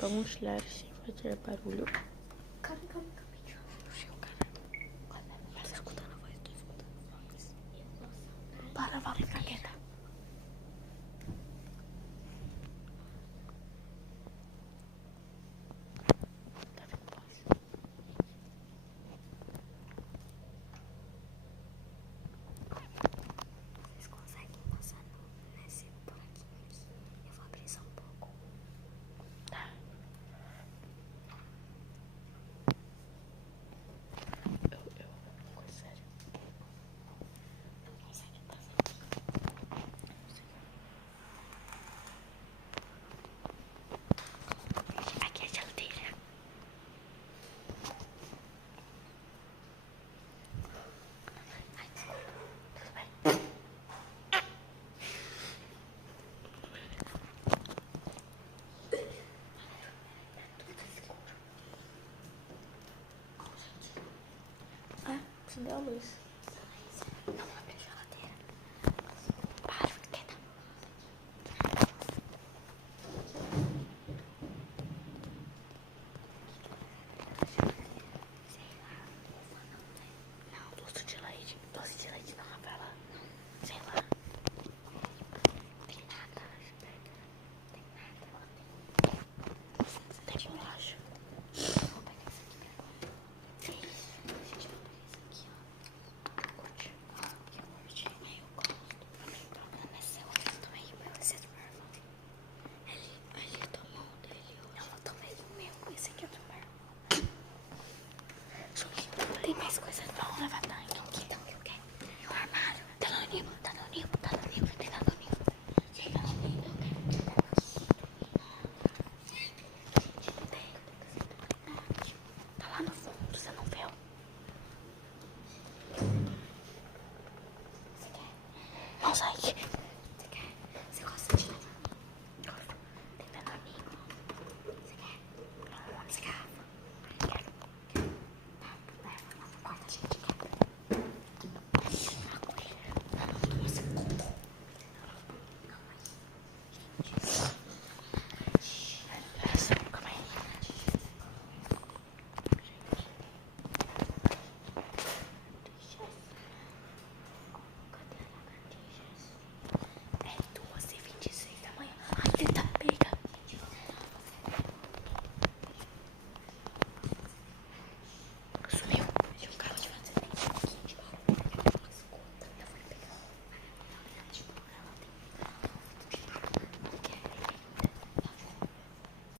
Vamos tirar sem fazer barulho. Calma. Tá escutando a voz? Tô escutando a voz. Para, vale, fica quieta. Tá vendo a voz? Vocês conseguem passar nesse buraquinho aqui? Eu vou abrir só um pouco. Tá. Uma coisa séria. Não consegue passar aqui. Aqui é a geladeira. Ai, tudo bem. Acendeu a luz. Não abre a geladeira. Para, fica quieta.